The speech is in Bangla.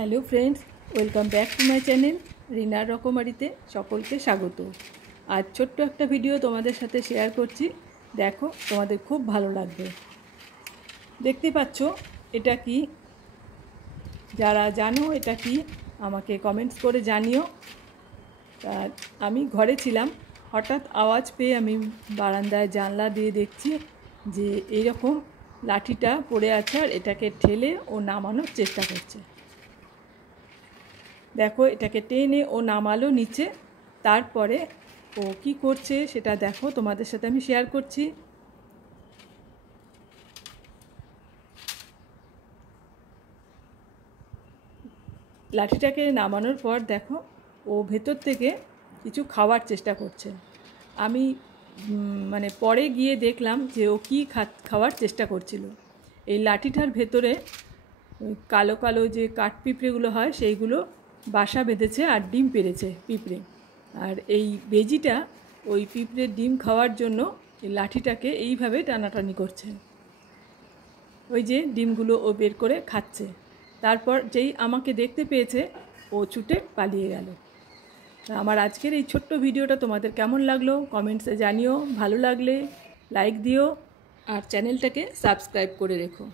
Hello friends, welcome back to my channel রিনার রকমারিতে সকলকে স্বাগত। আজ ছোট্ট একটা ভিডিও তোমাদের সাথে শেয়ার করছি, দেখো তোমাদের খুব ভালো লাগবে। দেখতে পাচ্ছ এটা কি? যারা জানো এটা কি আমাকে কমেন্টস করে জানিও। আমি ঘরে ছিলাম, হঠাৎ আওয়াজ পেয়ে আমি বারান্দায় জানলা দিয়ে দেখছি যে এইরকম লাঠিটা পড়ে আছে আর এটাকে ঠেলে ও নামানোর চেষ্টা করছে। দেখো এটাকে টেনে ও নামালো নিচে, তারপরে ও কি করছে সেটা দেখো, তোমাদের সাথে আমি শেয়ার করছি। লাঠিটাকে নামানোর পর দেখো ও ভেতর থেকে কিছু খাওয়ার চেষ্টা করছে। আমি পরে গিয়ে দেখলাম যে ও কী খাওয়ার চেষ্টা করছিল। এই লাঠিটার ভেতরে কালো কালো যে কাঠ পিঁপড়েগুলো হয় সেইগুলো বাসা বেঁধেছে আর ডিম পেড়েছে পিঁপড়ে। আর এই বেজিটা ওই পিঁপড়ের ডিম খাওয়ার জন্য এই লাঠিটাকে এইভাবে টানাটানি করছে। ওই যে ডিমগুলো ও বের করে খাচ্ছে। তারপর যেই আমাকে দেখতে পেয়েছে ও ছুটে পালিয়ে গেল। আমার আজকের এই ছোট্ট ভিডিওটা তোমাদের কেমন লাগলো কমেন্টসে জানিও। ভালো লাগলে লাইক দিও আর চ্যানেলটাকে সাবস্ক্রাইব করে রেখো।